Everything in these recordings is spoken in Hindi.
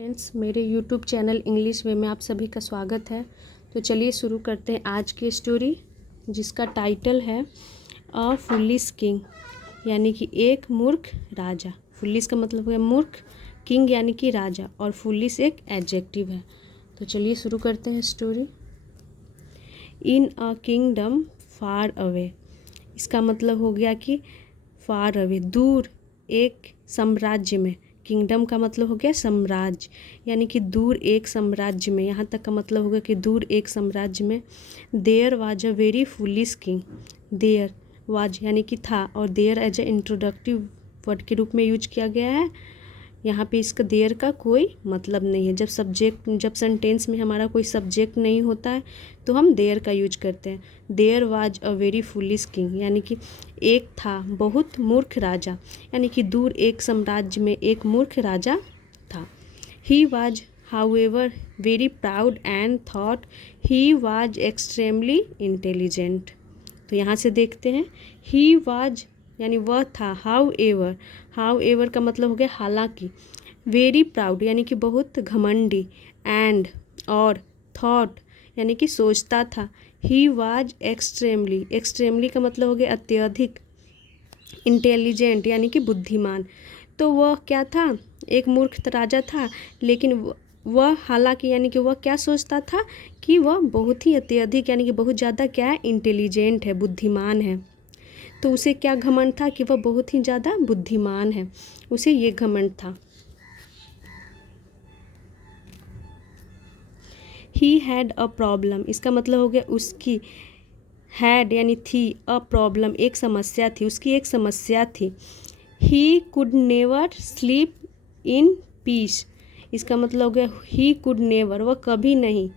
फ्रेंड्स, मेरे YouTube चैनल इंग्लिश वे में आप सभी का स्वागत है। तो चलिए शुरू करते हैं आज की स्टोरी, जिसका टाइटल है अ फुलिश किंग, यानी कि एक मूर्ख राजा। फुलिश का मतलब है मूर्ख, किंग यानी कि राजा, और फुलिश एक एडजेक्टिव है। तो चलिए शुरू करते हैं story. In a kingdom far away, इसका मतलब हो गया कि फार अवे, दूर, एक साम्राज्य में। किंगडम का मतलब हो गया साम्राज्य, यानी कि दूर एक साम्राज्य में। यहाँ तक का मतलब होगा कि दूर एक साम्राज्य में। There was a very foolish king, there was यानी कि था, और there as a introductive word के रूप में यूज किया गया है। यहाँ पे इसका देयर का कोई मतलब नहीं है। जब सेंटेंस में हमारा कोई सब्जेक्ट नहीं होता है तो हम देयर का यूज करते हैं। There was a very foolish king, यानी कि एक था बहुत मूर्ख राजा, यानी कि दूर एक साम्राज्य में एक मूर्ख राजा था। He was however very proud and thought he was extremely intelligent. तो यहाँ से देखते हैं, ही वाज यानी वह था, हाउ एवर का मतलब हो गया हालांकि, वेरी प्राउड यानी कि बहुत घमंडी, एंड और थॉट यानी कि सोचता था। ही वाज एक्सट्रीमली का मतलब हो गया अत्यधिक, इंटेलिजेंट यानी कि बुद्धिमान। तो वह क्या था, एक मूर्ख राजा था, लेकिन वह हालांकि यानी कि वह क्या सोचता था कि वह बहुत ही अत्यधिक यानी कि बहुत ज़्यादा क्या है, इंटेलिजेंट है, बुद्धिमान है। तो उसे क्या घमंड था कि वह बहुत ही ज़्यादा बुद्धिमान है, उसे ये घमंड था। ही हैड अ प्रॉब्लम, इसका मतलब हो गया उसकी, हैड यानी थी, अ प्रॉब्लम एक समस्या थी, उसकी एक समस्या थी। He could never sleep in peace, इसका मतलब हो गया ही कुड नेवर, वह कभी नहीं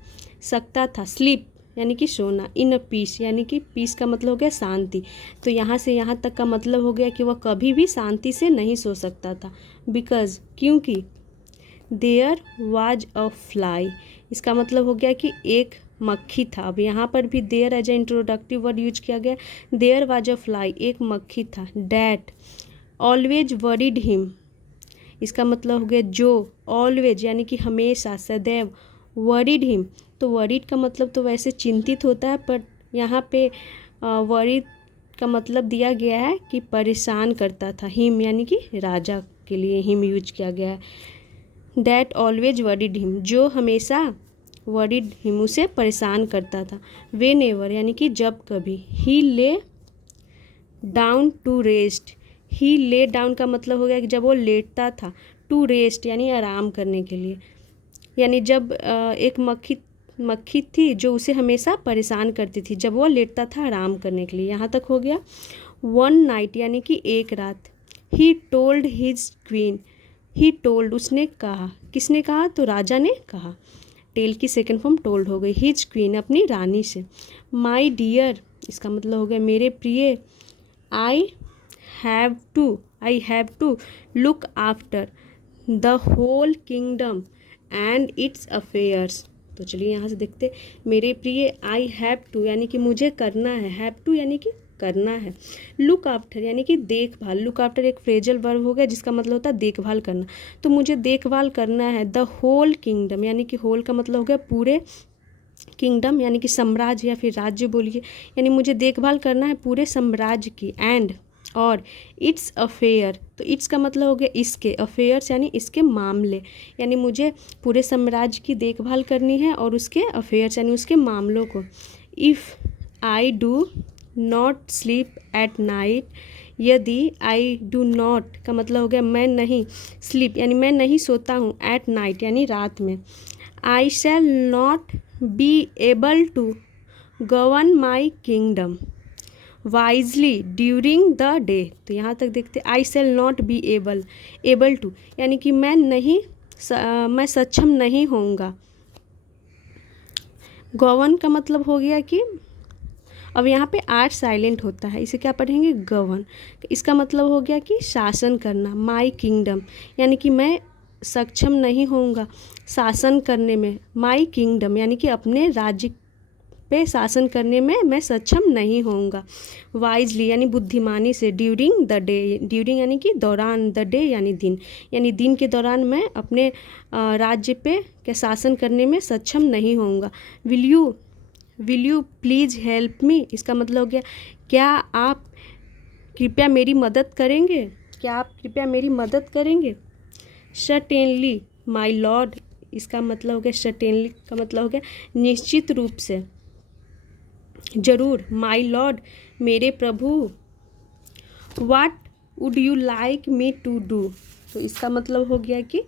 सकता था, स्लीप यानी कि सोना, इन अ पीस यानी कि पीस का मतलब हो गया शांति। तो यहाँ से यहाँ तक का मतलब हो गया कि वह कभी भी शांति से नहीं सो सकता था। बिकॉज क्योंकि, देयर वाज अ फ्लाई, इसका मतलब हो गया कि एक मक्खी था। अब यहाँ पर भी there as a introductive word use किया गया। देयर वाज अ फ्लाई, एक मक्खी था, डैट ऑलवेज वरीड हिम, इसका मतलब हो गया जो, ऑलवेज यानी कि हमेशा, सदैव, वरीड हिम, तो वरीड का मतलब तो वैसे चिंतित होता है, पर यहाँ पे वरीड का मतलब दिया गया है कि परेशान करता था। हिम यानी कि राजा के लिए हिम यूज किया गया है। डैट ऑलवेज वरीड हिम, जो हमेशा वरीड हिम, उसे परेशान करता था। वे नेवर यानी कि जब कभी। ही lay down to rest, he lay down का मतलब हो गया कि जब वो लेटता था, टू रेस्ट यानी आराम करने के लिए, यानी जब एक मक्खी थी जो उसे हमेशा परेशान करती थी, जब वो लेटता था आराम करने के लिए। यहाँ तक हो गया। वन नाइट यानी कि एक रात। He told his queen, he told उसने कहा, किसने कहा, तो राजा ने कहा। टेल की सेकेंड फॉर्म टोल्ड हो गई। हिज क्वीन अपनी रानी से। माई डियर, इसका मतलब हो गया मेरे प्रिय। I have to look after the whole kingdom and its affairs. तो चलिए यहाँ से देखते, मेरे प्रिय, आई हैव टू यानी कि मुझे करना है, हैव टू यानी कि करना है, लुक आफ्टर यानी कि देखभाल, लुक आफ्टर एक फ्रेजल वर्ब हो गया जिसका मतलब होता है देखभाल करना। तो मुझे देखभाल करना है, द होल किंगडम यानी कि होल का मतलब हो गया पूरे, किंगडम यानी कि साम्राज्य या फिर राज्य बोलिए, यानी मुझे देखभाल करना है पूरे साम्राज्य की, एंड और इट्स अफेयर, तो इट्स का मतलब हो गया इसके, अफेयर्स यानी इसके मामले, यानी मुझे पूरे साम्राज्य की देखभाल करनी है और उसके अफेयर्स यानी उसके मामलों को। If I do not sleep at night, यदि आई डू नॉट का मतलब हो गया मैं नहीं, स्लीप यानी मैं नहीं सोता हूँ, एट नाइट यानी रात में। I shall not be able to govern my kingdom wisely during the day. तो यहाँ तक देखते, I shall not be able to यानी कि मैं सक्षम नहीं होऊंगा। गवर्न का मतलब हो गया कि, अब यहाँ पे आर साइलेंट होता है, इसे क्या पढ़ेंगे, गवर्न। इसका मतलब हो गया कि शासन करना, माई किंगडम यानी कि मैं सक्षम नहीं होऊंगा शासन करने में, माई किंगडम यानी कि अपने राज्य पे शासन करने में मैं सक्षम नहीं होऊंगा। वाइजली यानी बुद्धिमानी से, ड्यूरिंग द डे, ड्यूरिंग यानी कि दौरान, द डे यानी दिन के दौरान मैं अपने राज्य पे के शासन करने में सक्षम नहीं होऊंगा। Will you please help me, इसका मतलब हो गया क्या आप कृपया मेरी मदद करेंगे, क्या आप कृपया मेरी मदद करेंगे। सर्टेनली माय लॉर्ड, इसका मतलब हो गया सर्टेनली का मतलब हो गया निश्चित रूप से, जरूर। माय लॉर्ड मेरे प्रभु। What would you like me to do, तो इसका मतलब हो गया कि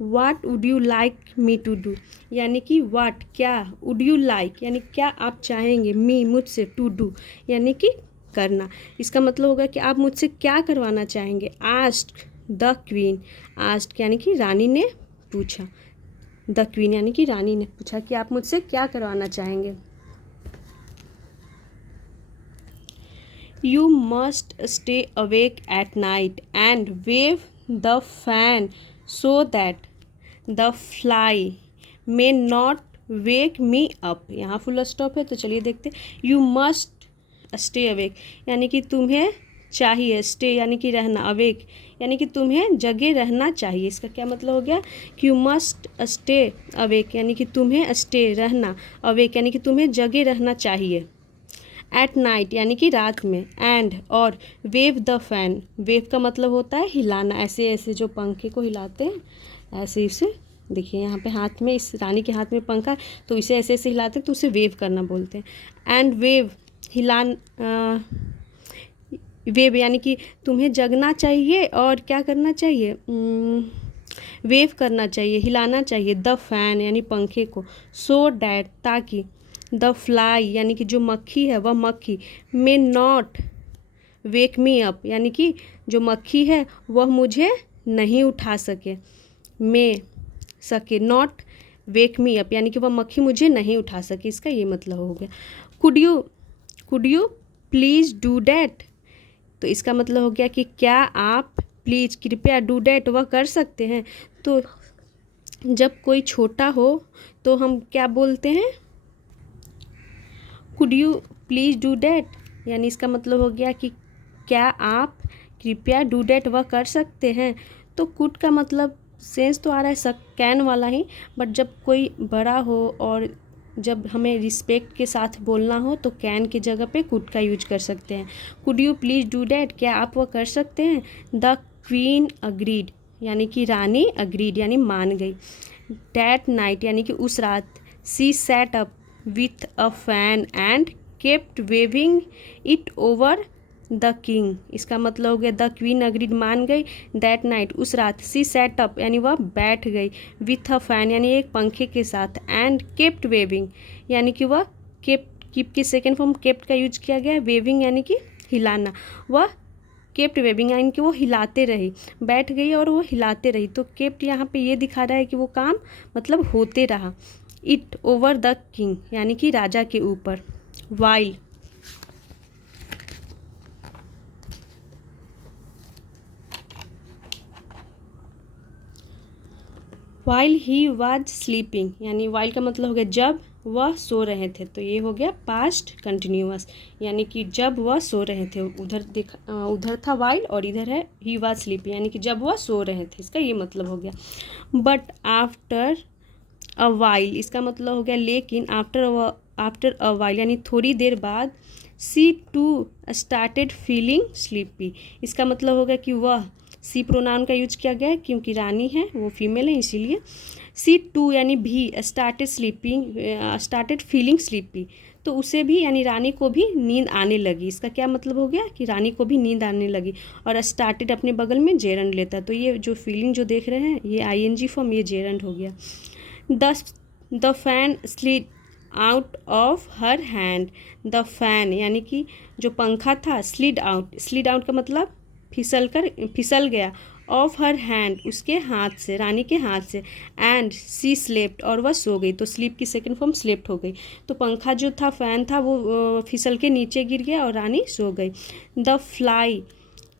what would you like me to do, यानी कि व्हाट क्या, वुड यू लाइक यानी क्या आप चाहेंगे, मी मुझसे, टू डू यानी कि करना। इसका मतलब होगा कि आप मुझसे क्या करवाना चाहेंगे। आस्क्ड द क्वीन, आस्क्ड यानी कि रानी ने पूछा, द क्वीन यानी कि रानी ने पूछा कि आप मुझसे क्या करवाना चाहेंगे। You must stay awake at night and wave the fan so that the fly may not wake me up. यहाँ फुल स्टॉप है तो चलिए देखते। यू मस्ट स्टे अवेक यानी कि तुम्हें चाहिए, स्टे यानी कि रहना, अवेक यानी कि तुम्हें जगे रहना चाहिए। इसका क्या मतलब हो गया कि यू मस्ट स्टे अवेक यानी कि तुम्हें स्टे रहना, अवेक यानी कि तुम्हें जगे रहना चाहिए। एट नाइट यानी कि रात में, एंड और वेव द फैन, वेव का मतलब होता है हिलाना, ऐसे ऐसे जो पंखे को हिलाते हैं ऐसे, इसे देखिए यहाँ पे हाथ में, इस रानी के हाथ में पंखा है तो इसे ऐसे ऐसे हिलाते हैं तो उसे वेव करना बोलते हैं। एंड वेव वेव यानी कि तुम्हें जगना चाहिए और क्या करना चाहिए, वेव करना चाहिए, हिलाना चाहिए। द फैन यानी पंखे को, सो डैट ताकि, द फ्लाई यानी कि जो मक्खी है वह मक्खी, may not wake me up यानी कि जो मक्खी है वह मुझे नहीं उठा सके, मे सके, नॉट वेक मी अप यानी कि वह मक्खी मुझे नहीं उठा सके। इसका ये मतलब हो गया। Could you please do that, तो इसका मतलब हो गया कि क्या आप प्लीज़ कृपया, डू डैट वह कर सकते हैं। तो जब कोई छोटा हो तो हम क्या बोलते हैं, could you please do that, यानी इसका मतलब हो गया कि क्या आप कृपया, डू डैट वह कर सकते हैं। तो कुड का मतलब सेंस तो आ रहा है सब कैन वाला ही, बट जब कोई बड़ा हो और जब हमें रिस्पेक्ट के साथ बोलना हो तो कैन की जगह पे कुड का यूज कर सकते हैं। Could you please do that, क्या आप वह कर सकते हैं। द क्वीन अग्रीड यानी कि रानी, अग्रीड यानी मान गई। डैट नाइट यानी कि उस रात। She sat up with a fan and kept waving it over the king, इसका मतलब हो गया द क्वीन अग्रीड मान गई। दैट नाइट उस रात। सी सेट अप यानी वह बैठ गई। विथ अ फैन यानी एक पंखे के साथ। एंड केप्ट वेविंग यानी कि वह कीप की सेकेंड फॉर्म केप्ट का यूज किया गया। वेविंग यानी कि हिलाना, वह केप्ट वेविंग यानी कि वो हिलाते रही, बैठ गई और वो हिलाते रही। तो केप्ट यहाँ पे ये दिखा रहा है कि वो काम मतलब होते रहा। इट ओवर द किंग यानी कि राजा के ऊपर। While while he was sleeping यानी वाइल का मतलब हो गया जब वह सो रहे थे, तो ये हो गया पास्ट कंटिन्यूअस यानी कि जब वह सो रहे थे। उधर था वाइल और इधर है ही वाज स्लीपिंग यानी कि जब वह सो रहे थे, इसका ये मतलब हो गया। बट आफ्टर अ वाइल, इसका मतलब हो गया लेकिन, आफ्टर अ वाइल यानी थोड़ी देर बाद। सी टू स्टार्टेड फीलिंग स्लीपी, इसका मतलब हो गया कि वह, सी प्रोनाउन का यूज किया गया है क्योंकि रानी है वो फीमेल है इसीलिए। सी टू यानी भी स्टार्टेड फीलिंग स्लीपी, तो उसे भी यानी रानी को भी नींद आने लगी। इसका क्या मतलब हो गया कि रानी को भी नींद आने लगी। और स्टार्टेड अपने बगल में जेरंड लेता है, तो ये जो फीलिंग जो देख रहे हैं ये आईएनजी फॉर्म, ये जेरंड हो गया। The fan slid out of her hand, the fan यानी कि जो पंखा था, स्लिड आउट का मतलब फिसल गया। ऑफ हर हैंड उसके हाथ से, रानी के हाथ से। एंड सी स्लेप्ट और वह सो गई, तो स्लीप की सेकंड फॉर्म स्लेप्ट हो गई। तो पंखा जो था, फैन था, वो फिसल के नीचे गिर गया और रानी सो गई। The fly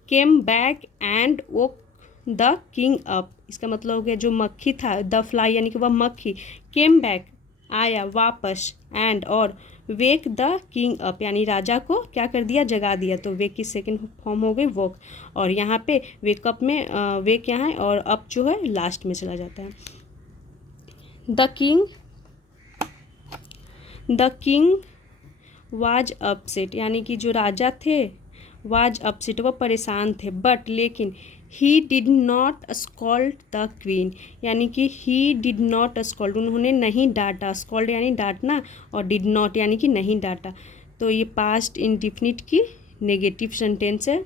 came back and woke the king up, इसका मतलब हो गया जो मक्खी था, द फ्लाई यानी कि वह मक्खी, केम बैक आया वापस, एंड और वेक द किंग अप, यानी राजा को क्या कर दिया, जगा दिया। तो वेक की सेकंड फॉर्म हो गई वोक, और यहाँ पे वेकअप में वेक यहाँ है और अप जो है लास्ट में चला जाता है। द किंग वाज अपसेट, यानी कि जो राजा थे वाज अपसेट, वो परेशान थे, बट लेकिन he did not scold the queen, यानी कि ही डिड नॉट स्कॉल्ड, उन्होंने नहीं डांटा। स्कॉल्ड यानी डांटना और डिड नॉट यानी कि नहीं डांटा। तो ये पास्ट इंडिफिनिट की नेगेटिव सेंटेंस है।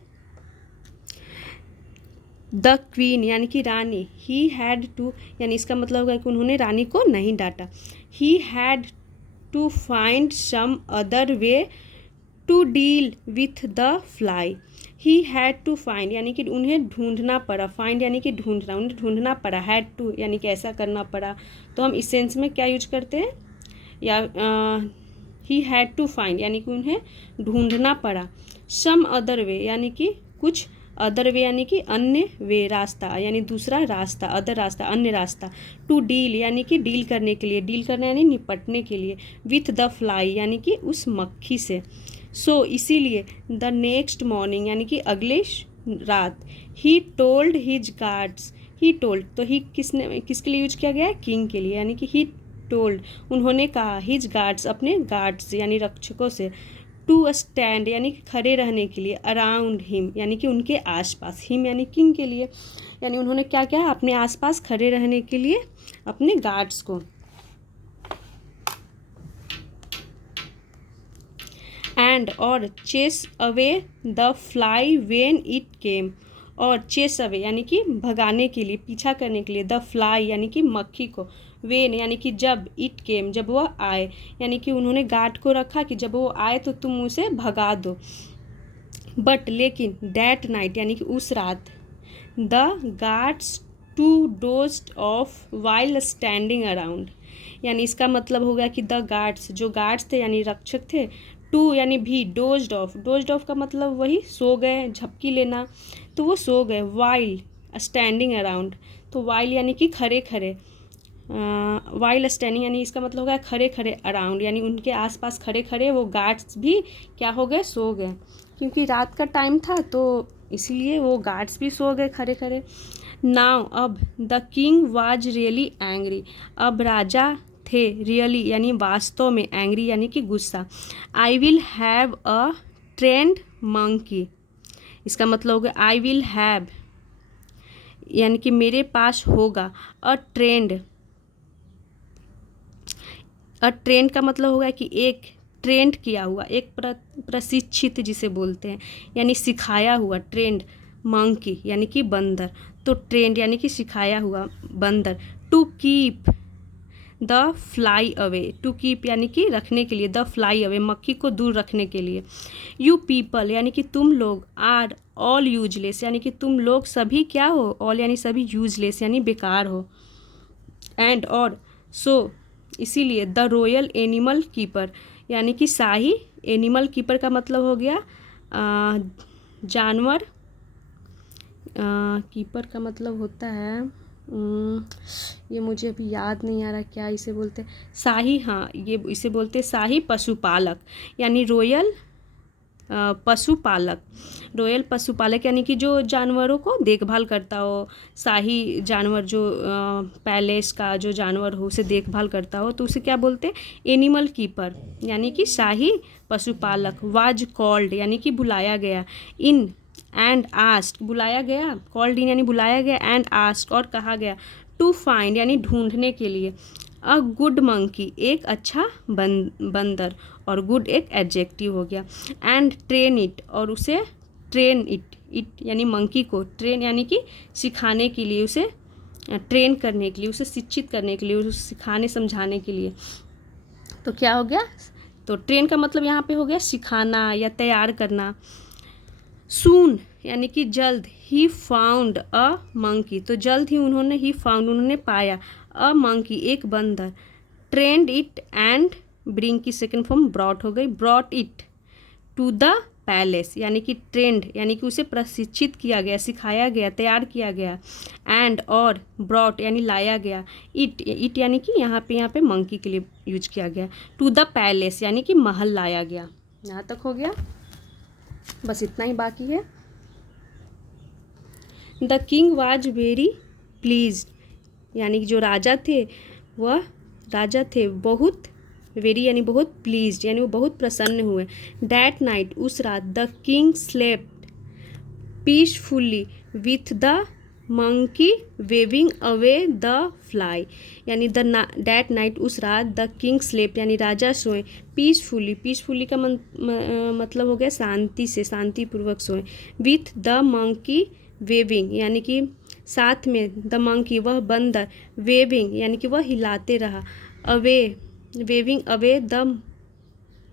द क्वीन यानी कि रानी, ही हैड टू, यानी इसका मतलब होगा कि उन्होंने रानी को नहीं डांटा। He had to find some other way to deal with the fly. He had to find यानी कि उन्हें ढूंढना पड़ा, फाइंड यानी कि ढूंढना, उन्हें ढूंढना पड़ा। हैड टू यानी कि ऐसा करना पड़ा, तो हम इस सेंस में क्या यूज करते हैं, या ही हैड टू फाइंड यानी कि उन्हें ढूंढना पड़ा। सम अदर वे यानी कि कुछ, अदर वे यानी कि अन्य वे, रास्ता यानी दूसरा रास्ता, अदर रास्ता, अन्य रास्ता। टू डील यानी कि डील करने के लिए, डील करना यानी निपटने के लिए। विथ द फ्लाई यानी कि उस मक्खी से। सो इसीलिए द नेक्स्ट मॉर्निंग यानी कि अगले रात, he told his guards, he told तो ही किसके लिए यूज किया गया है, किंग के लिए, यानी कि ही टोल्ड उन्होंने कहा, हिज गार्ड्स अपने गार्ड्स यानी रक्षकों से, टू स्टैंड यानी कि खड़े रहने के लिए, अराउंड हिम यानी कि उनके आसपास, हिम यानी किंग के लिए, यानी उन्होंने क्या किया, अपने आसपास खड़े रहने के लिए अपने गार्ड्स को। एंड और chase away the fly when it came, और चेस अवे यानी कि भगाने के लिए, पीछा करने के लिए, द फ्लाई यानी कि मक्खी को, वेन यानी कि जब, इट केम जब वह आए, यानी कि उन्होंने गार्ड को रखा कि जब वो आए तो तुम उसे भगा दो। बट लेकिन दैट नाइट यानी कि उस रात, the guards too dozed off while standing around, यानी इसका मतलब हो गया कि द गार्ड्स जो गार्ड्स थे यानी रक्षक थे, टू यानी भी, डोज्ड ऑफ, डोज्ड ऑफ का मतलब वही सो गए, झपकी लेना, तो वो सो गए। वाइल स्टैंडिंग अराउंड, तो वाइल यानी कि खड़े खड़े, वाइल स्टैंडिंग यानी इसका मतलब हो गया खड़े खड़े, अराउंड यानी उनके आसपास खड़े खड़े वो गार्ड्स भी क्या हो गए, सो गए, क्योंकि रात का टाइम था तो इसीलिए वो गार्ड्स भी सो गए खड़े खड़े। नाउ अब, the king was really angry, अब राजा थे रियली यानी वास्तव में, एंग्री यानी कि गुस्सा। I will have a trend monkey, इसका मतलब हो गया आई विल हैव यानी कि मेरे पास होगा, अ ट्रेंड का मतलब होगा कि एक ट्रेंड किया हुआ, एक प्रशिक्षित जिसे बोलते हैं, यानी सिखाया हुआ, ट्रेंड मंकी यानी कि बंदर, तो ट्रेंड यानी कि सिखाया हुआ बंदर। To keep the fly away, to keep यानी कि रखने के लिए, द फ्लाई अवे मक्खी को दूर रखने के लिए। यू पीपल यानी कि तुम लोग, आर ऑल यूजलेस यानी कि तुम लोग सभी क्या हो, ऑल यानी सभी, यूजलेस यानी बेकार हो। एंड और सो इसीलिए द रॉयल एनिमल कीपर यानी कि शाही, एनिमल कीपर का मतलब हो गया जानवर, कीपर का मतलब होता है, ये मुझे अभी याद नहीं आ रहा क्या इसे बोलते हैं, शाही, हाँ ये इसे बोलते हैं शाही पशुपालक, यानी रॉयल पशुपालक, रॉयल पशुपालक यानी कि जो जानवरों को देखभाल करता हो, शाही जानवर जो पैलेस का जो जानवर हो उसे देखभाल करता हो तो उसे क्या बोलते हैं, एनिमल कीपर यानी कि शाही पशुपालक। वाज कॉल्ड यानी कि बुलाया गया, इन एंड आस्क्ड बुलाया गया, कॉल्ड इन यानी बुलाया गया, एंड आस्क्ड और कहा गया, टू फाइंड यानी ढूंढने के लिए, अ गुड मंकी एक अच्छा बंदर, और गुड एक एडजेक्टिव हो गया, एंड ट्रेन इट और उसे ट्रेन इट यानी मंकी को, ट्रेन यानी कि सिखाने के लिए, उसे ट्रेन करने के लिए, उसे शिक्षित करने के लिए, उसे सिखाने समझाने के लिए। तो क्या हो गया, तो ट्रेन का मतलब यहाँ पे हो गया सिखाना या तैयार करना। सून यानी कि जल्द, ही फाउंड अ मंकी तो जल्द ही उन्होंने, ही फाउंड उन्होंने पाया, अ मंकी एक बंदर, ट्रेंड इट एंड ब्रिंग की सेकंड फॉर्म ब्रॉट हो गई, brought it to the palace, यानी कि ट्रेंड, यानी कि उसे प्रशिक्षित किया गया, सिखाया गया, तैयार किया गया। एंड और ब्रॉट यानी लाया गया। इट यानी कि यहाँ पे मंकी के लिए यूज किया गया। टू द पैलेस यानी कि महल लाया गया। यहाँ तक हो गया, बस इतना ही बाकी है। The king was very pleased, यानी कि जो राजा थे वह बहुत, वेरी यानी बहुत, प्लीज्ड यानी वो बहुत प्रसन्न हुए। दैट नाइट, उस रात, the king slept peacefully with the monkey waving away the fly, यानी दैट नाइट, उस रात, द किंग स्लेप्ट यानी राजा सोए, पीसफुली का मतलब हो गया शांति से, शांतिपूर्वक सोए। विथ द मंकी वेविंग यानी कि साथ में, द मंकी वह बंदर, वेविंग यानी कि वह हिलाते रहा, वेविंग अवे द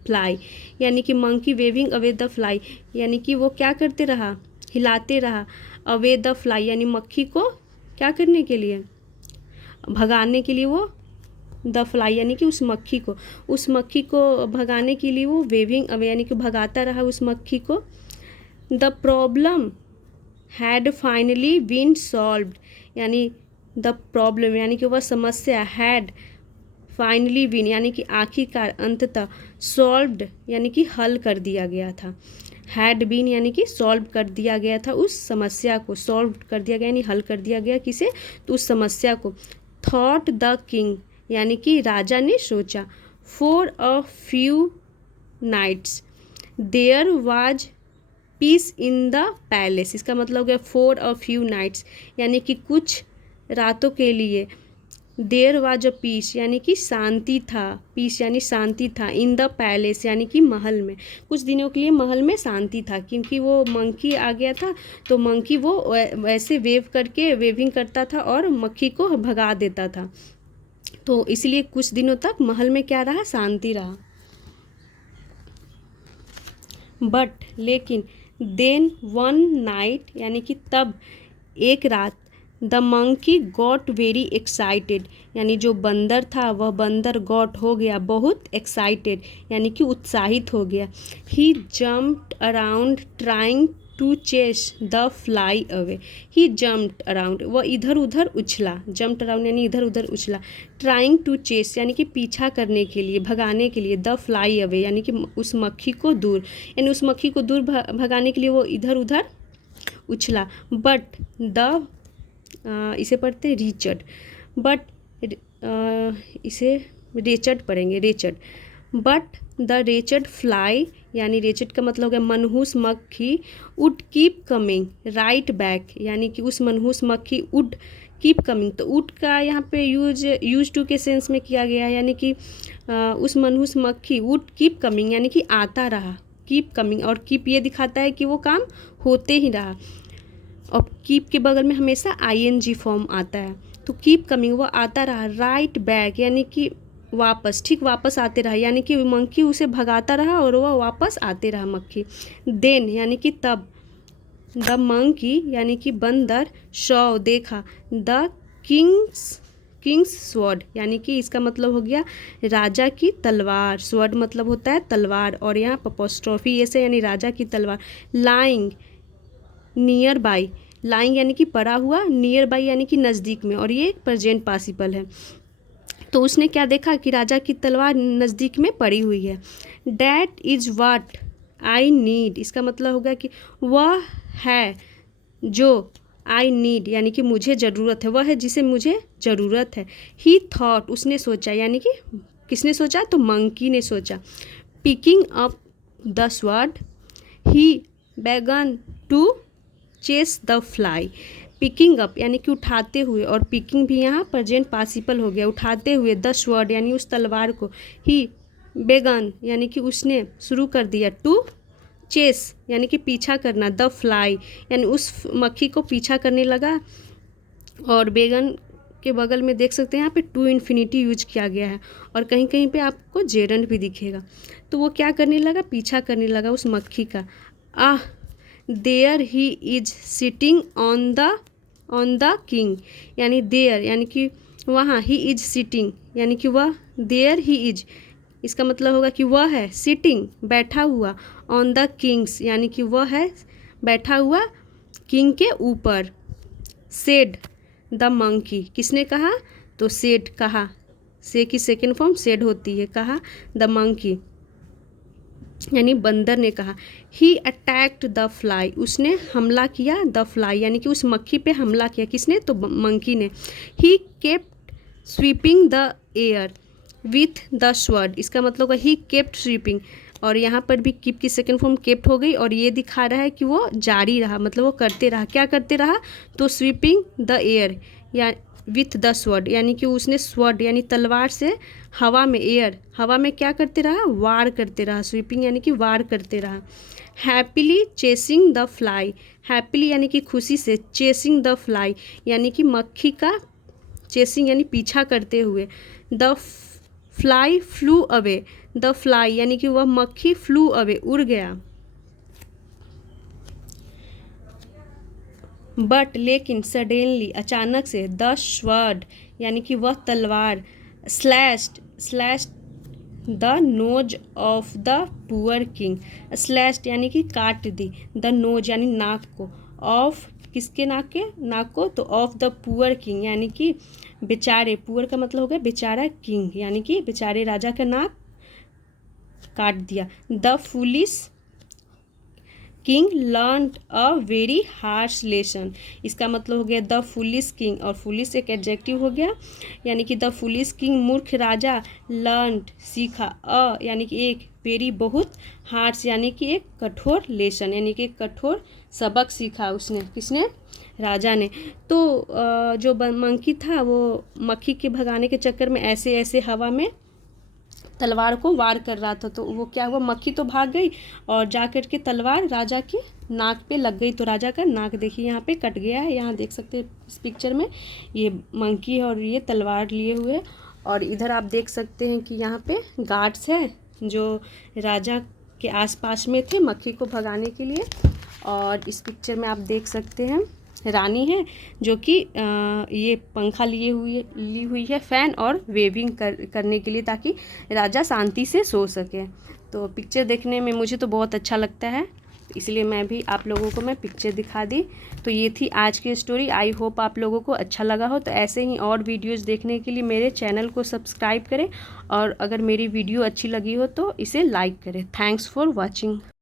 फ्लाई यानी कि monkey waving away the fly यानी कि वो क्या करते रहा, हिलाते रहा। अवे द फ्लाई यानी मक्खी को क्या करने के लिए, भगाने के लिए, वो द फ्लाई यानी कि उस मक्खी को भगाने के लिए वो वेविंग अवे यानी कि भगाता रहा उस मक्खी को। The problem had finally been solved, यानी द प्रॉब्लम यानी कि वह समस्या, हैड फाइनली बीन यानी कि आखिरकार, अंततः, सॉल्व्ड यानी कि हल कर दिया गया था। हैड बीन यानी कि सॉल्व कर दिया गया था उस समस्या को, सॉल्व कर दिया गया यानी हल कर दिया गया किसे, तो उस समस्या को। थॉट द किंग यानी कि राजा ने सोचा। For a few nights there was peace in the palace, इसका मतलब हो गया फॉर अ फ्यू नाइट्स यानी कि कुछ रातों के लिए। देयर वाज अ पीस यानी कि शांति था, पीस यानी शांति था। इन द पैलेस यानी कि महल में, कुछ दिनों के लिए महल में शांति था, क्योंकि वो मंकी आ गया था, तो मंकी वो वैसे वेविंग करता था और मक्खी को भगा देता था, तो इसलिए कुछ दिनों तक महल में क्या रहा, शांति रहा। बट लेकिन, देन वन नाइट यानी कि तब एक रात, the monkey got very excited यानी जो बंदर था वह बंदर गॉट हो गया, बहुत एक्साइटेड यानी कि उत्साहित हो गया। He jumped around trying to chase the fly away, he jumped around वह इधर उधर उछला, जम्प्ड अराउंड यानी इधर उधर उछला। ट्राइंग टू चेस यानी कि पीछा करने के लिए, भगाने के लिए। द फ्लाई अवे यानी कि उस मक्खी को दूर, यानी उस मक्खी को दूर भगाने के लिए वो इधर उधर उछला। बट द इसे पढ़ते हैं रीचड, बट इसे रेचड पढ़ेंगे, रेचड। बट द रेचड फ्लाई यानी रेचड का मतलब हो गया मनहूस मक्खी, would keep coming right back यानी कि उस मनहूस मक्खी वुड कीप कमिंग, तो वुड का यहाँ पे यूज टू के सेंस में किया गया, यानी कि उस मनहूस मक्खी वुड कीप कमिंग यानी कि आता रहा, कीप कमिंग, और कीप ये दिखाता है कि वो काम होते ही रहा, और कीप के बगल में हमेशा ING फॉर्म आता है, तो कीप कमिंग वो आता रहा। राइट बैक यानी कि वापस, ठीक वापस आते रहा, यानी कि मंकी उसे भगाता रहा और वह वापस आते रहा मक्खी। देन यानी कि तब, द मंकी यानी कि बंदर, शॉ देखा, द किंग्स स्वॉर्ड यानी कि इसका मतलब हो गया राजा की तलवार, स्वॉर्ड मतलब होता है तलवार, और यहाँ अपोस्ट्रोफी ऐसे यानी राजा की तलवार। लाइंग नियर बाई, लाइंग यानी कि पड़ा हुआ, नियर बाई यानी कि नज़दीक में, और ये प्रेजेंट पार्टिसिपल है, तो उसने क्या देखा कि राजा की तलवार नज़दीक में पड़ी हुई है। That is what I need, इसका मतलब होगा कि वह है जो आई नीड यानी कि मुझे ज़रूरत है, वह है जिसे मुझे ज़रूरत है। ही थॉट उसने सोचा, यानी कि किसने सोचा, तो मंकी ने सोचा। Picking up the sword he began to chase the fly, picking up यानी कि उठाते हुए, और पिकिंग भी यहाँ प्रेजेंट पार्टिसिपल हो गया, उठाते हुए, द स्वॉर्ड यानी उस तलवार को, ही बेगन यानी कि उसने शुरू कर दिया, टू चेस यानी कि पीछा करना, द फ्लाई यानी उस मक्खी को पीछा करने लगा, और बेगन के बगल में देख सकते हैं यहाँ पे टू इन्फिनिटी यूज किया गया है, और कहीं कहीं पे आपको जेरंड भी दिखेगा, तो वो क्या करने लगा, पीछा करने लगा उस मक्खी का। There he is sitting on the king यानी देयर यानी कि वहाँ, ही इज सिटिंग यानी कि वह, देयर ही इज इसका मतलब होगा कि वह है सिटिंग बैठा हुआ, ऑन द किंग्स यानी कि वह है बैठा हुआ किंग के ऊपर। सेड द मंकी, किसने कहा? तो सेड कहा, से की सेकेंड फॉर्म सेड होती है, कहा द मंकी यानी बंदर ने कहा। ही अटैक्ड द फ्लाई, उसने हमला किया, द फ्लाई यानी कि उस मक्खी पे हमला किया, किसने? तो मंकी ने। He kept sweeping the air with the sword, इसका मतलब है ही केप्ट स्वीपिंग, और यहाँ पर भी कीप की सेकेंड फॉर्म केप्ट हो गई, और ये दिखा रहा है कि वो जारी रहा, मतलब वो करते रहा। क्या करते रहा? तो स्वीपिंग द एयर या विथ द स्वॉर्ड यानी कि उसने स्वॉर्ड यानी तलवार से हवा में, एयर हवा में क्या करते रहा? वार करते रहा। स्वीपिंग यानी कि वार करते रहा। Happily chasing the fly, happily यानी कि खुशी से, चेसिंग द फ्लाई यानी कि मक्खी का चेसिंग यानी पीछा करते हुए। The fly flu away, the fly यानी कि वह मक्खी फ्लू अवे उड़ गया। बट लेकिन सडनली अचानक से, द स्वॉर्ड यानी कि वह तलवार, slashed the nose of the poor king, slashed यानी कि काट दी, द नोज यानी नाक को, ऑफ किसके नाक के? नाक को, तो ऑफ द पुअर किंग यानी कि बेचारे, पुअर का मतलब हो गया बेचारा, किंग यानी कि बेचारे राजा का नाक काट दिया। The foolish king learn a very harsh lesson, इसका मतलब हो गया द फुलिश किंग, और फुलिश एक एडजेक्टिव हो गया यानी कि द फुलिश किंग मूर्ख राजा, लर्न सीखा, अ यानी कि एक, वेरी बहुत, हार्श यानी कि एक कठोर, लेसन यानी कि एक कठोर सबक सीखा उसने, किसने? राजा ने। तो जो मंकी था वो मक्खी के भगाने के चक्कर में ऐसे ऐसे हवा में तलवार को वार कर रहा था, तो वो क्या हुआ? मक्खी तो भाग गई और जा कर के तलवार राजा की नाक पे लग गई, तो राजा का नाक देखिए यहाँ पे कट गया है। यहाँ देख सकते हैं इस पिक्चर में ये मंकी है और ये तलवार लिए हुए, और इधर आप देख सकते हैं कि यहाँ पे गार्ड्स है जो राजा के आसपास में थे मक्खी को भगाने के लिए। और इस पिक्चर में आप देख सकते हैं रानी है जो कि ये पंखा ली हुई है, फ़ैन, और वेविंग करने के लिए, ताकि राजा शांति से सो सके। तो पिक्चर देखने में मुझे तो बहुत अच्छा लगता है, इसलिए मैं भी आप लोगों को मैं पिक्चर दिखा दी। तो ये थी आज की स्टोरी। आई होप आप लोगों को अच्छा लगा हो। तो ऐसे ही और वीडियोस देखने के लिए मेरे चैनल को सब्सक्राइब करें, और अगर मेरी वीडियो अच्छी लगी हो तो इसे लाइक करें। Thanks for watching.